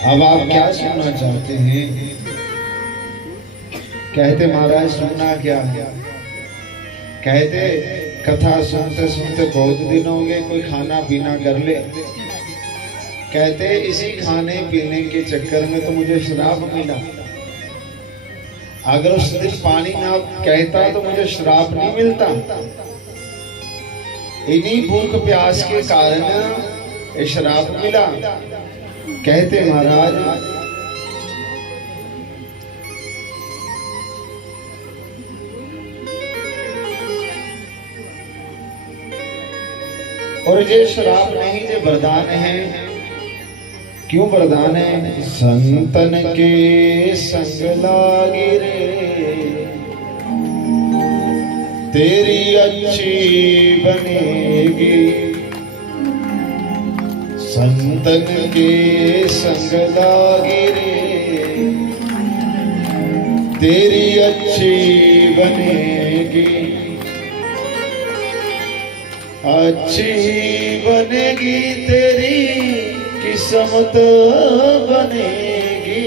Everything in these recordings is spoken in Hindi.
अब आप क्या सुनना चाहते हैं? कहते महाराज सुनना क्या? कहते कथा सुनते सुनते बहुत दिन हो गए, कोई खाना पीना कर ले। कहते इसी खाने पीने के चक्कर में तो मुझे श्राप मिला। अगर उस दिन पानी ना कहता तो मुझे श्राप नहीं मिलता। इन्हीं भूख प्यास के कारण श्राप मिला। कहते महाराज और ये श्राप नहीं, ये वरदान है। क्यों वरदान है? संतन के संग लागी रे तेरी अच्छी बनेगी। संतन के संग लागी रे तेरी अच्छी बनेगी। अच्छी बनेगी तेरी किस्मत बनेगी।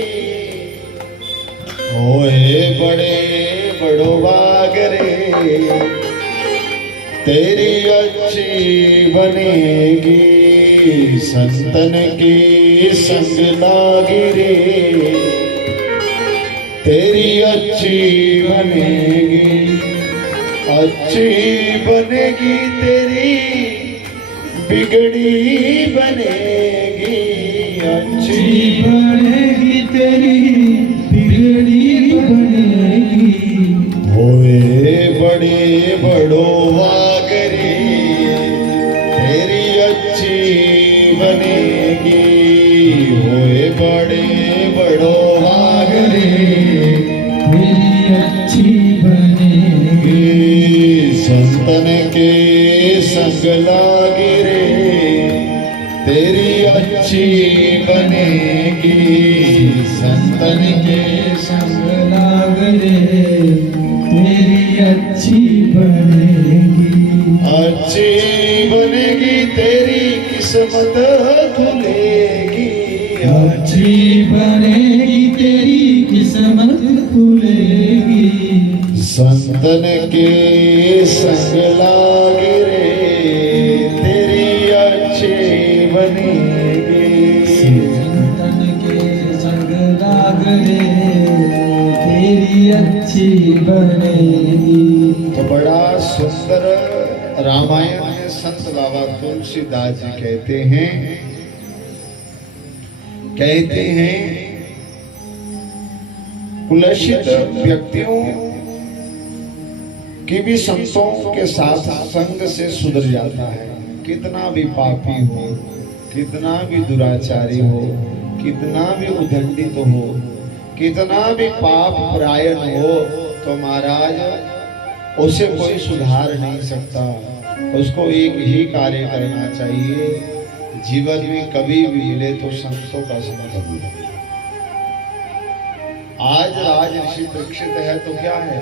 ओए बड़े बड़ो बागरे तेरी अच्छी बनेगी। संतन की संग लागी रे तेरी अच्छी बनेगी। अच्छी बनेगी तेरी बिगड़ी बनेगी। अच्छी बनेगी तेरी बिगड़ी बनेगी। होए बड़े बड़ो वागरे तेरी अच्छी बनेगी। होए बड़े बड़ो वागरे तेरी अच्छी बनेगी। संतन के संग लागी रे तेरी अच्छी बनेगी। संतन के संग लाग रे तेरी अच्छी बनेगी। अच्छी बनेगी तेरी किस्मत खुलेगी। अच्छी बनेगी तेरी किस्मत खुलेगी। संतन के संग लागी रे तेरी अच्छी बनेगी। संतन के संग लाग रे तेरी अच्छी बनेगी। तो बड़ा सुंदर रामायण में संत बाबा तुलसीदास जी कहते हैं कुलसित व्यक्तियों की भी संतों के साथ संग से सुधर जाता है। कितना भी पापी हो, कितना भी दुराचारी हो, कितना भी उदंडित हो, कितना भी पाप परायण हो, तो महाराज उसे कोई सुधार नहीं सकता। उसको एक ही कार्य करना चाहिए, जीवन में कभी भी मिले तो संतों का संग करना। आज राज ऋषि परीक्षित है तो क्या है?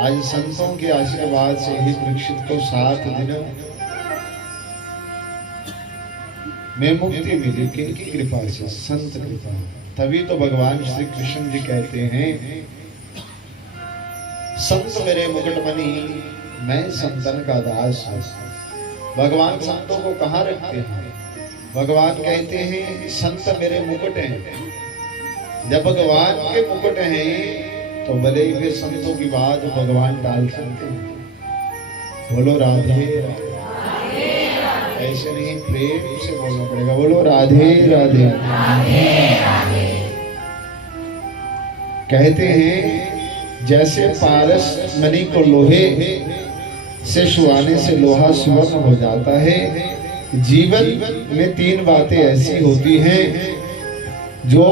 आज संतों के आशीर्वाद से ही परीक्षित को 7 दिन में मुक्ति मिली। किनकी कृपा से? संत कृपा। तभी तो भगवान श्री कृष्ण जी कहते हैं संत मेरे मुकुटमणि मैं संतन का दास हूं। भगवान संतों को कहाँ रखते हैं? भगवान कहते हैं संत मेरे मुकुट हैं। जब भगवान के मुकुट हैं तो भले ही फिर संतों की बात भगवान टाल सकते हैं। बोलो राधे राधे। ऐसे नहीं, प्रेम से बोलना पड़ेगा। बोलो राधे राधे। कहते हैं जैसे पारस मणि को लोहे से छुआने से लोहा सुवर्ण हो जाता है, जीवन में 3 बातें ऐसी होती हैं जो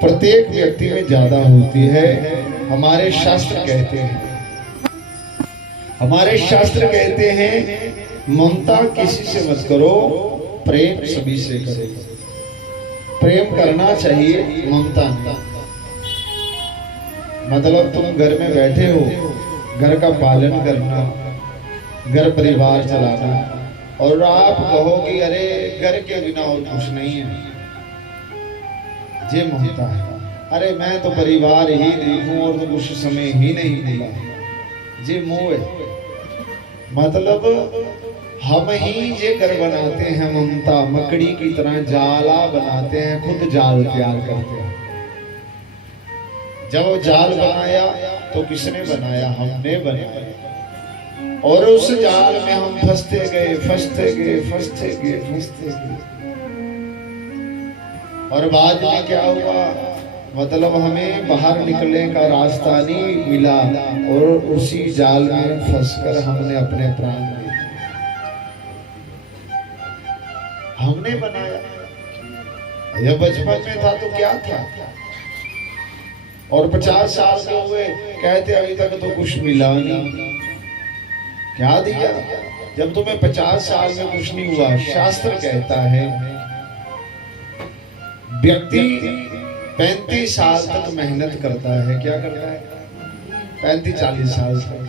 प्रत्येक व्यक्ति में ज्यादा होती है। हमारे शास्त्र कहते हैं, हमारे शास्त्र कहते हैं ममता किसी से मत करो, प्रेम सभी से करो। प्रेम करना चाहिए, ममता नहीं। मतलब तुम घर में बैठे हो, घर का पालन करना, घर परिवार चलाना, और आप कहो कि अरे घर के बिना और कुछ नहीं है, जे ममता है। अरे मैं तो परिवार ही नहीं हूं और तो कुछ समय ही नहीं मिला, जे मोह है। मतलब हम ही जे घर बनाते हैं ममता, मकड़ी की तरह जाला बनाते हैं, खुद जाल तैयार करते हैं। जब जाल बनाया तो किसने बनाया? हमने बनाया। और उस जाल में हम फंसते गए, फंसते गए, फंसते गए, फंसते गए। और बाद में क्या हुआ? मतलब हमें बाहर निकलने का रास्ता नहीं मिला और उसी जाल में फंसकर हमने अपने प्राण दिए। हमने बनाया। जब बचपन में था तो क्या था, और 50 साल के हुए कहते अभी तक तो कुछ मिला नहीं। क्या दिया? जब तुम्हें 50 साल में कुछ नहीं हुआ, शास्त्र कहता है व्यक्ति 35 साल तक मेहनत करता है। क्या करता है? 35-40 साल तक।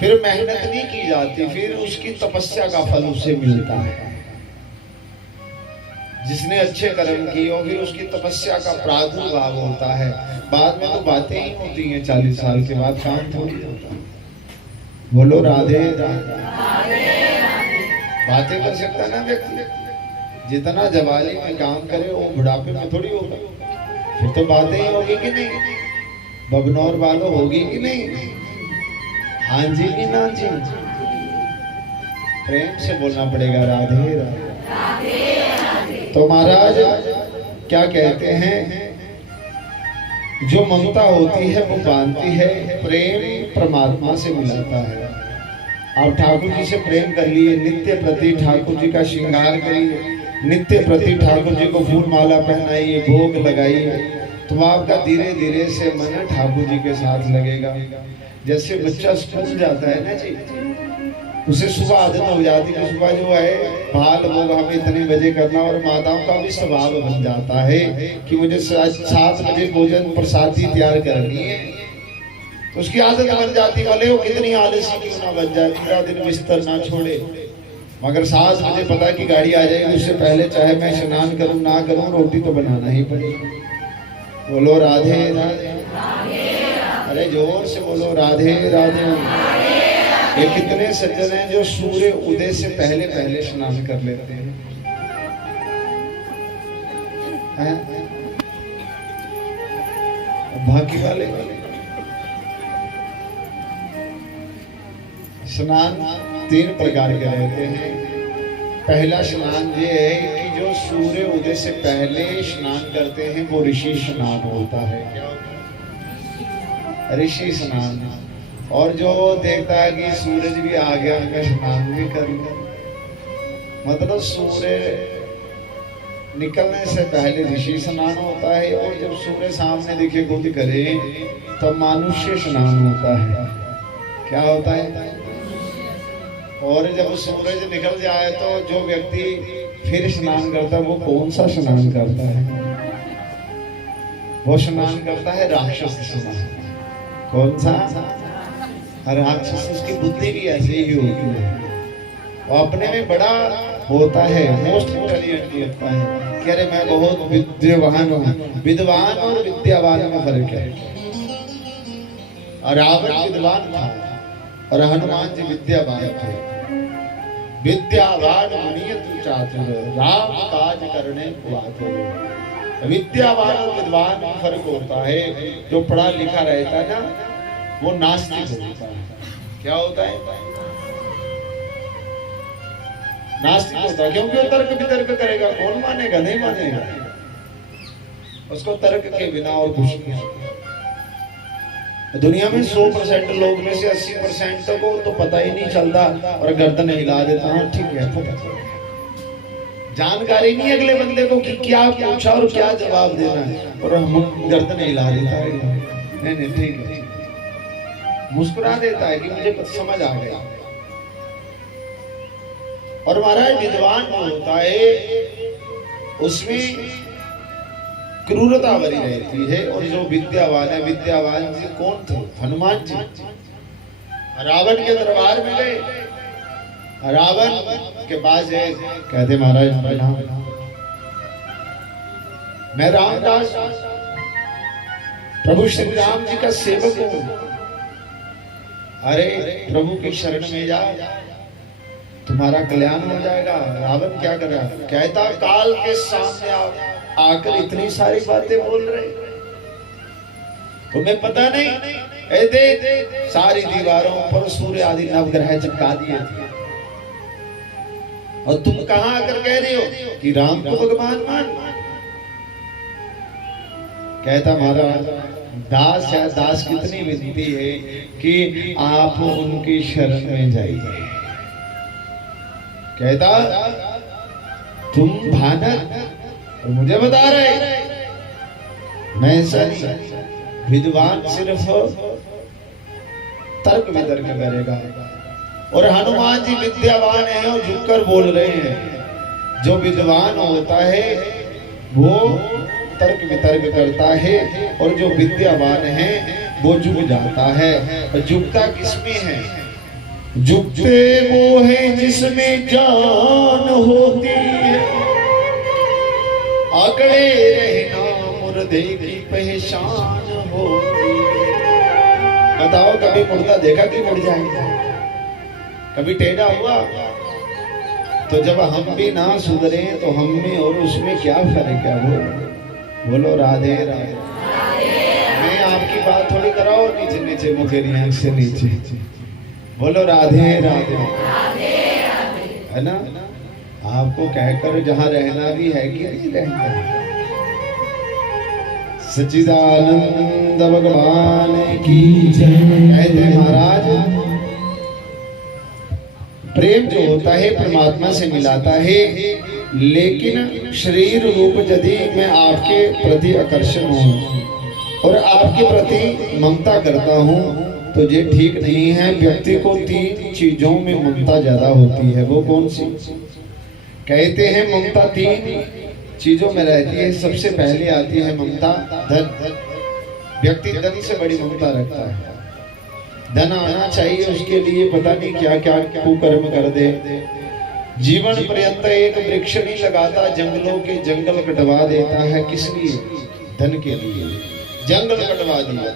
फिर मेहनत नहीं की जाती, फिर उसकी तपस्या का फल उसे मिलता है। जिसने अच्छे कर्म किए हो फिर उसकी तपस्या का प्रादुर्भाव होता है। बाद में तो बातें ही होती हैं, 40 साल के बाद काम थोड़ी होता। बोलो राधे राधे। बातें कर सकता ना व्यक्ति, जितना जवानी में काम करे वो बुढ़ापे में थोड़ी होगा। फिर तो बातें ही होगी कि नहीं? बबनौर वालों होगी कि नहीं? हाँ जी कि ना जी? प्रेम से बोलना पड़ेगा राधे राधे। तो महाराज क्या कहते हैं? जो ममता होती है वो बांधती है, प्रेम परमात्मा से मिलाता है। आप ठाकुर जी से प्रेम कर लिए, नित्य प्रति ठाकुर जी का श्रृंगार करिए, नित्य प्रति ठाकुर जी को फूल माला पहनाइए, भोग लगाइए, तो आपका धीरे धीरे से मन ठाकुर जी के साथ लगेगा। जैसे बच्चा स्कूल जाता है ना जी, उसे सुबह आदत हो जाती है, सुबह जो है बाल भोग हमें इतने बजे करना, और माताओं का भी स्वभाव बन जाता है कि मुझे 7 बजे भोजन प्रसादी तैयार करनी है। तो उसकी आदत बन जाती, भले वो कितनी आलसी क्यों ना बन जाए, पूरा दिन बिस्तर ना छोड़े, मगर 7 बजे पता कि गाड़ी आ जाएगी, उससे पहले चाहे मैं स्नान करूं ना करूं, रोटी तो बनाना ही पड़ेगी। बोलो राधे राधे। अरे जोर से बोलो राधे राधे। ये कितने सज्जन हैं जो सूर्य उदय से पहले पहले स्नान कर लेते हैं? बाकी वाले स्नान 3 प्रकार के रहते हैं। पहला स्नान ये है कि जो सूर्य उदय से पहले स्नान करते हैं वो ऋषि स्नान होता है। ऋषि स्नान। और जो देखता है कि सूरज भी आ गया, मैं स्नान भी कर लूं। मतलब सूर्य निकलने से पहले ऋषि स्नान होता है, और जब सूर्य सामने दिखे खुद करे तो मनुष्य स्नान होता है। क्या होता है? और जब सूरज निकल जाए तो जो व्यक्ति फिर स्नान करता है वो कौन सा स्नान करता है? वो स्नान करता है राक्षस स्नान। कौन सा? राक्षस। उसकी बुद्धि भी ऐसे ही होती है, वो अपने में बड़ा होता है, मोस्ट इंटेलिजेंट लगता है कि अरे मैं बहुत विद्यावान हूँ। विद्वान और विद्यावान में फर्क है। और रावण विद्वान था और हनुमान जी विद्यावान थे। विद्यावान मुनियत चातुर, राम काज करने को आतुर। विद्यावान और विद्वान में फर्क होता है। जो पढ़ा लिखा रहता है ना वो नास्तिक होता है। क्या होता है? नास्तिक होता है, क्योंकि वो तर्क वितर्क करेगा। कौन मानेगा? नहीं मानेगा। उसको तर्क के बिना और कुछ नहीं। दुनिया में 100% लोग में से 80% को तो पता ही नहीं चलता और गर्दन हिला देता है। ठीक है, जानकारी नहीं अगले बंदे को कि क्या पूछा और क्या जवाब देना है, और हम गर्दन हिला देता है। नहीं ठीक है, मुस्कुरा देता है कि मुझे समझ आ गया। और महाराज विद्वान जो होता है उसमें क्रूरता भरी रहती है। और जो विद्यावान है, विद्यावान जी कौन थे? हनुमान जी। रावण के दरबार में गए, रावण के पास कहते महाराज प्रणाम। मैं रामदास प्रभु श्री राम जी का सेवक हूं। अरे प्रभु की शरण में जा, तुम्हारा कल्याण हो जाएगा। रावण क्या कर रहा है? कहता काल के सामने आकर इतनी सारी बातें बोल रहे, तुम्हें पता नहीं? ऐसे सारी दीवारों पर सूर्य आदि नवग्रह चिपका दिए थे, और तुम कहां आकर कह रहे हो कि राम को भगवान मान? कहता महाराज दास है, दास कितनी विनती है कि आप उनकी शरण में जाइए। कहता तुम भानर मुझे बता रहे, मैं ऐसा नहीं। विद्वान सिर्फ तर्क वितर्क करेगा, और हनुमान जी विद्यावान है और झुककर बोल रहे हैं। जो विद्वान होता है वो तर्क वितर्क करता है, और जो विद्यावान है वो झुक जाता है। और झुकता किसमें है? झुकते वो है जिसमें जान होती है, अकड़े रहना मुर्दे की पहचान होती है। बताओ कभी मुर्दा देखा कि मुड़ जाएगा? कभी टेढ़ा हुआ? तो जब हम भी ना सुधरे तो हम में और उसमें क्या फर्क है? बोलो राधे राधे। मैं आपकी बात थोड़ी कराओ नीचे नीचे, मुखेरी आंख से नीचे। बोलो राधे राधे, है ना? आपको कहकर जहां रहना भी है कि नहीं रहना है? सच्चिदानंद भगवान की जय। कहते महाराज प्रेम जो होता है परमात्मा से मिलाता है, लेकिन शरीर रूप यदि मैं आपके प्रति आकर्षण हूँ और आपके प्रति ममता करता हूँ तो ये ठीक नहीं है। व्यक्ति को 3 चीजों में ममता ज्यादा होती है। वो कौन सी? कहते हैं ममता 3 चीजों में रहती है। सबसे पहले आती है ममता धन। व्यक्ति धन से बड़ी ममता रखता है। धन आना चाहिए, उसके लिए पता नहीं क्या क्या कुकर्म कर दे। जीवन पर्यंत एक वृक्ष नहीं लगाता, जंगलों के जंगल कटवा देता है। किस लिए? धन के लिए जंगल कटवा दिया।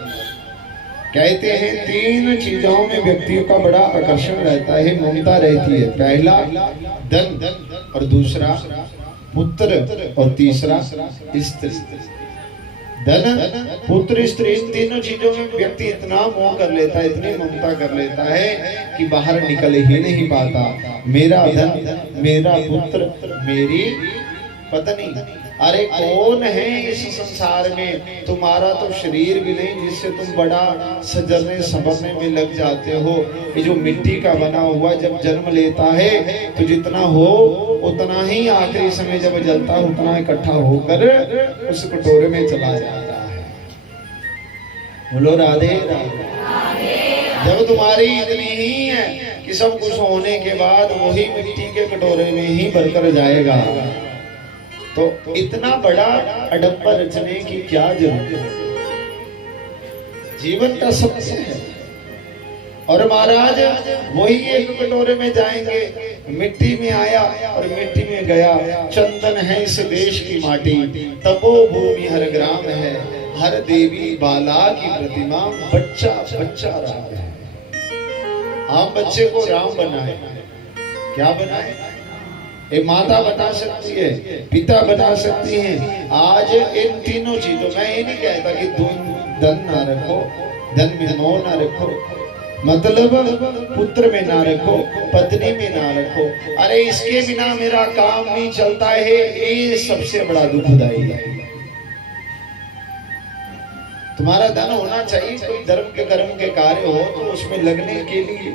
कहते हैं 3 चीजों में व्यक्तियों का बड़ा आकर्षण रहता है, ममता रहती है। पहला धन, और दूसरा पुत्र, और तीसरा स्त्री। धन, पुत्र, स्त्री, इन तीनों चीजों में व्यक्ति इतना मोह कर लेता है, इतनी ममता कर लेता है कि बाहर निकल ही नहीं पाता। मेरा धन, मेरा पुत्र, मेरी पत्नी। अरे कौन है इस संसार में? तुम्हारा तो शरीर भी नहीं जिससे तुम बड़ा सजरने संवरने में लग जाते हो। ये जो मिट्टी का बना हुआ जब जन्म लेता है तो जितना हो उतना ही आखिरी समय जब जलता है उतना इकट्ठा होकर उस कटोरे में चला जाता है। बोलो राधे राधे। जब तुम्हारी इतनी ही है कि सब कुछ होने के बाद वही मिट्टी के कटोरे में ही भरकर जाएगा, तो इतना बड़ा अडम्बर रचने की क्या जरूरत है? जीवन का सत्य है। और महाराज वही एक कटोरे में जाएंगे। मिट्टी में आया और मिट्टी में गया। चंदन है इस देश की माटी, तपो भूमि हर ग्राम है। हर देवी बाला की प्रतिमा, बच्चा बच्चा राम है। आप बच्चे को राम बनाए, क्या बनाए? एक माता बना सकती है, पिता बना सकती है। आज इन तीनों चीजों, मैं ये नहीं कहता कि तुम धन ना रखो, धन में मोह ना रखो, मतलब पुत्र में ना रखो, पत्नी में ना रखो। अरे इसके बिना मेरा काम नहीं चलता है, ये सबसे बड़ा दुखदाई है। तुम्हारा धन होना चाहिए, कोई धर्म के कर्म के कार्य हो तो उसमें लगने के लिए।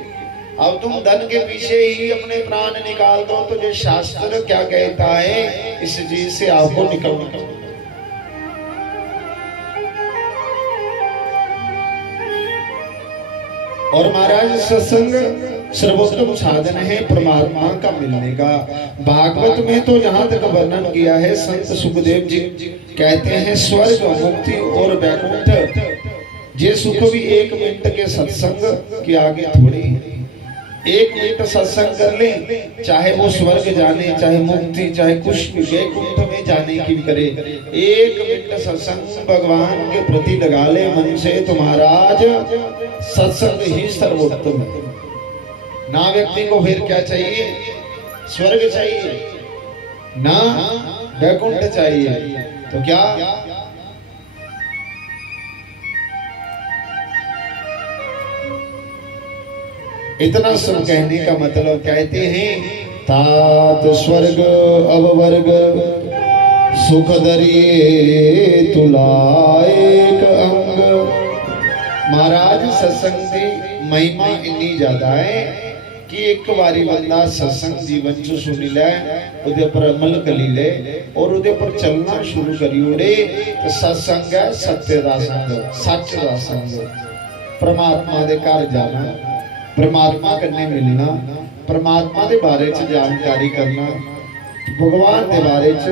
अब तुम धन के पीछे ही अपने प्राण निकाल दो तो ये शास्त्र क्या कहता है? इस चीज से आपको निकलना। और महाराज सत्संग सर्वोत्तम साधन है परमात्मा का मिलने का। भागवत में तो जहां तक वर्णन किया है संत सुखदेव जी कहते हैं स्वर्ग, मुक्ति और वैकुंठ ये सुख भी 1 मिनट के सत्संग के आगे थोड़ी है। 1 मिनट सत्संग कर ले, चाहे वो स्वर्ग जाने, चाहे मुक्ति, चाहे कुछ भी, वैकुंठ में चाहे जाने की भी करे, 1 मिनट सत्संग भगवान के प्रति लगा ले मन से, तो महाराज सत्संग ही सर्वोत्तम है। ना व्यक्ति को फिर क्या चाहिए, स्वर्ग चाहिए, ना वैकुंठ चाहिए, तो क्या इतना सब कहने का मतलब कहते हैं, तात स्वर्ग अववर्ग सुख दरिए तुलाएक अंग। महाराज सत्संग की महिमा इन्नी ज्यादा है कि एक बारी बंदा सत्संग जीवन च सुनी लै, उदे पर अमल करी ले और उदे पर चलना शुरू करी ओड़े, तो सत्संग है सत्य दा संग, सच दा संग, परमात्मा दे घर जाना, परमात्मा कन्ने मिलना, परमात्मा दे बारे च जानकारी करना, भगवान दे बारे च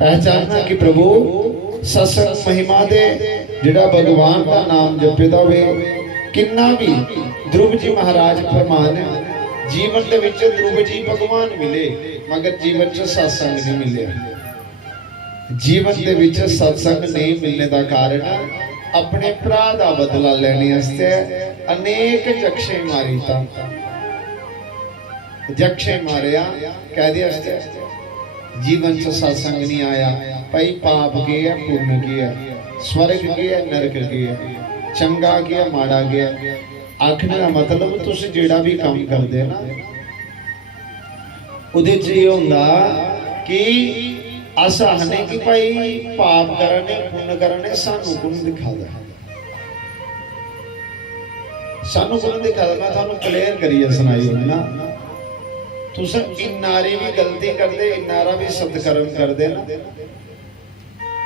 पहचानना कि प्रभु सत्संग महिमा दे जिहड़ा भगवान का नाम जपदा होवे, किन्ना भी ध्रुव जी महाराज फरमान जीवन दे विच ध्रुव जी भगवान मिले मगर जीवन च सत्संग नहीं मिले। जीवन दे विच सत्संग नहीं मिलने का कारण अपने भरा दा बदला लेने वास्ते अनेक जक्षे मारी था, जक्षे मारिया कहदे वास्ते जीवन च सत्संग नहीं आया। भाई पाप गया पुण्य गया, स्वर्ग गया नरक गया, चंगा गया माड़ा गया। आखने का मतलब तुसी जेड़ा भी काम करदे ना उदे च ये हुंदा कि अस आखने कि भाई पाप करने पुण्य करने सानू गुण दिखादा, सानू गुण दिखादा। मैं थानू क्लियर करिए सुनाई ना, तुस इन्नारी भी गलती करदे, इन्नारा भी सत्कर्म करदे ना,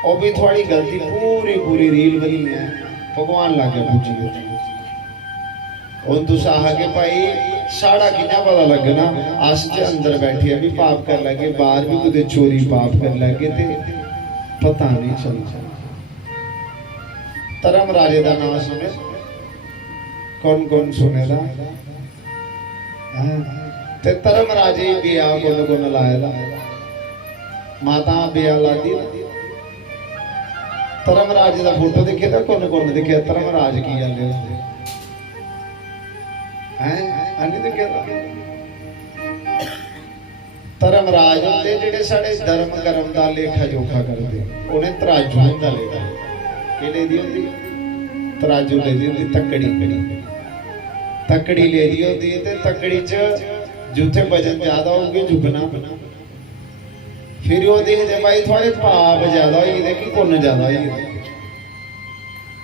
और भी थोड़ी गलती पूरी पूरी रील बनी है भगवान लागे पूछिए। और तुस आके भाई साड़ा कितना पता लगना, अस जे अंदर बैठे भी पाप कर लगे, बाहर भी कुछ चोरी पाप कर लगे ते पता नहीं चलता। धर्म राजे का नाम सुने, कौन कौन सुने दा? ते धर्म राजे ब्याह कौन कौन लाया, माता ब्याह लादी। धर्म राजे का फोटो दिखे तो कौन कौन दिखे धर्म राज की गल धर्मराज होंदे जेडे साडे धर्म कर्म दा लेखा जोखा करदे, उन्हें तराजू हुंदा लेदा, कि लेदी हुंदी तराजू लेदी हुंदी, तकड़ी तकड़ी लेदी होंदी ते तकड़ी च जिथे वजन ज्यादा होगे झुकना। फिर वो देखदे भाई थोड़े पाप ज्यादा होई दे कि पुण्य ज्यादा होई दे।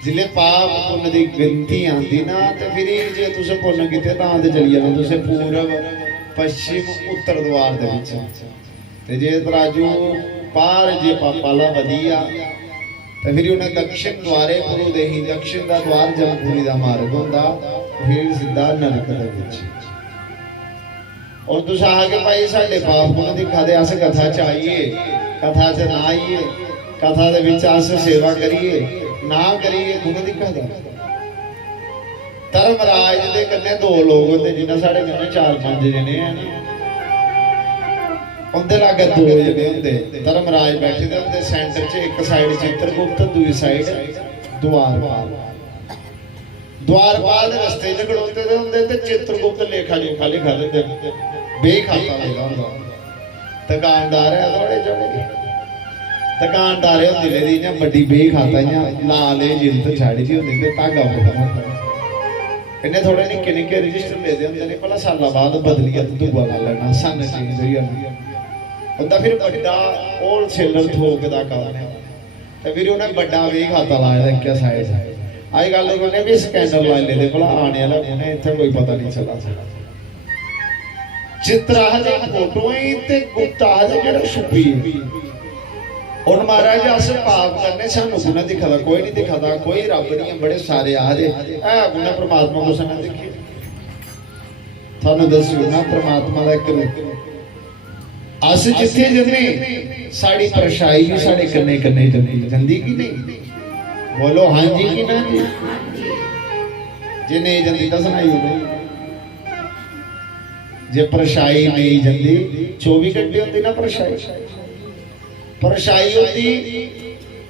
जिले पाप पुण्य की गिनती आती ना, तो फिर जे तुसे पुण्य किते तां ते चली जाना तुसे पूरब पश्चिम उत्तर द्वार दे विच, ते जे तराजू पार जे पापाला वधिया तो फिर उन्हें दक्षिण द्वारे गुरु देही, दक्षिण का द्वार जमपुरी का मार्ग होंदा, फिर सीधा नरक दे विच। और तुस आके भाई साडे पाप पुण्य दिखा दे, अस कथा च आइए, कथा च ना आइए, कथा दे विच अस सेवा करिए ना करिए, गुण दिखा दे। धर्मराज दे कन्ने 2 लोग होंदे, जिन्ना साडे कन्ने 4-5 जने हैं, उनके लागे 2 जने होंदे। धर्मराज बैठे दे होंदे सेंटर च, एक साइड चित्रगुप्त, दूसरी साइड द्वारपाल। द्वारपाल रस्ते च खड़ोते दे होंदे ते चित्रगुप्त लेखा जोखा लिखा देंदे, बेखाता लेखा होंदा। दुकानदार है थोड़े जोड़े, दुकानदार होंदी लेदी इ'यां बड्डी बेखाता इ'यां लाल जिल्त छाड़ी दी होंदी ते धागा मोटा। इन्हें थोड़े निक्के निक्के रजिस्टर लेदे होंदे ने, भला साला बाद बदलिए ते दूआ ला लेना, सन चेंज होई जाना हुंदा। फिर बड्डा होलसेलर थोक दा काम है, ते फिर उन्हें बड्डा बेखाता लाया इक्कै साइड। अजकल उन्हें भी स्कैनर लाई लेदे, भला आने वाला उन्हें इत्थे कोई पता नहीं चला। चित्राह दी फोटो ही ते गुप्ताह दा जेड़ा छुपी और महाराज अस पाप करने सानू गुना दिखादा कोई नहीं, दिखादा कोई रब नहीं। बड़े सारे आखदे ऐ गुना परमात्मा को सना दिखे, थानू दस्सू ना परमात्मा दा एक रूप। अस जिथे जन्ने साड़ी परछाई भी साडे कन्ने कन्ने जंदी की नहीं? बोलो हां जी की ना जी? जे नहीं जंदी तां सुनाई होवे। जे परछाई नहीं जाती 24 घंटे होती ना परछाई परछाई होती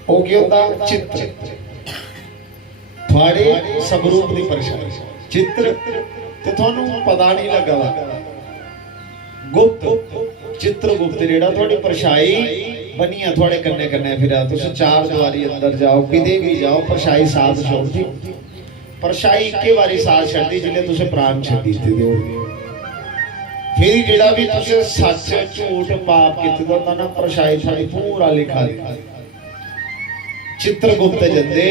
वो की होता चित्र थोड़े स्वरूप की परछाई चित्र ते थानू पता नहीं लगा गुप्त चित्रगुप्त जेड़ा थोड़ी परछाई बनी है थोड़े कन्ने कन्ने फिरा तुस चार दीवारी अंदर जाओ किते भी जाओ परछाई साथ छोड़ती परछाई इक्के बारी साथ छड्डी जिले तुसे प्राण छड्डी दिते दे फिर जेड़ा भी तुसे सच झूठ पाप कीते दा होंदा ना परछाई साडी पूरा लिखा दी चित्रगुप्त जंदे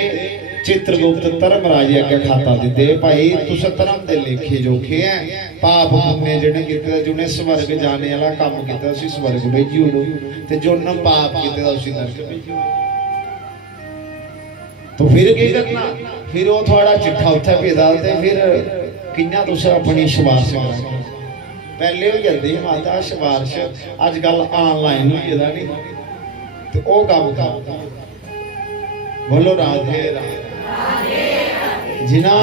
चित्रगुप्त धर्मराज अगे खाता दिते भाई तुस धर्म दे लेखे जोखे हैं पाप पुण्य जिहने कीते जिन्हें स्वर्ग जाने वाला काम कीता उसी स्वर्ग भेजी ओड़ो ते जिन्हें पाप कीते उसी नरक भेजी तो फिर की करना फिर वो थोड़ा चिट्ठा उत्थे भेजदा ते फिर कियां तुस अपनी सिफारिश करो पहले हो जाती माता सिफारिश अजकल ऑनलाइन हो जाता नहीं तो वो काम कर बोलो राधे राधे जिना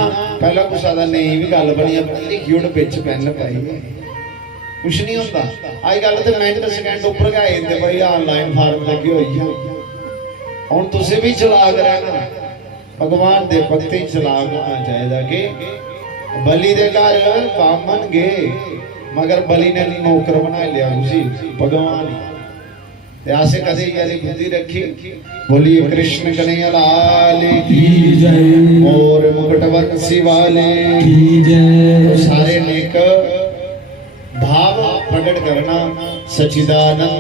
पहला कुछ आदा नहीं भी गल बनी लिखी उड़ पिच पेन पाई कुछ नहीं होता अजकल तो मिनट सेकंड उपर गए जाते भाई ऑनलाइन फार्म लगी हुई है हुण तुसीं भी चलाक रहना भगवान दे भगते चलाक होना चाहिए कि बली दे घर बामन गए मगर बली ने नौकर बना लिया उसी भगवान ऐसे कदे यारी बुद्धि रखी बोलिए कृष्ण कन्हैया लाल की जय और मुकुट बंसी वाले की जय तो सारे नेक भाव प्रकट करना सच्चिदानंद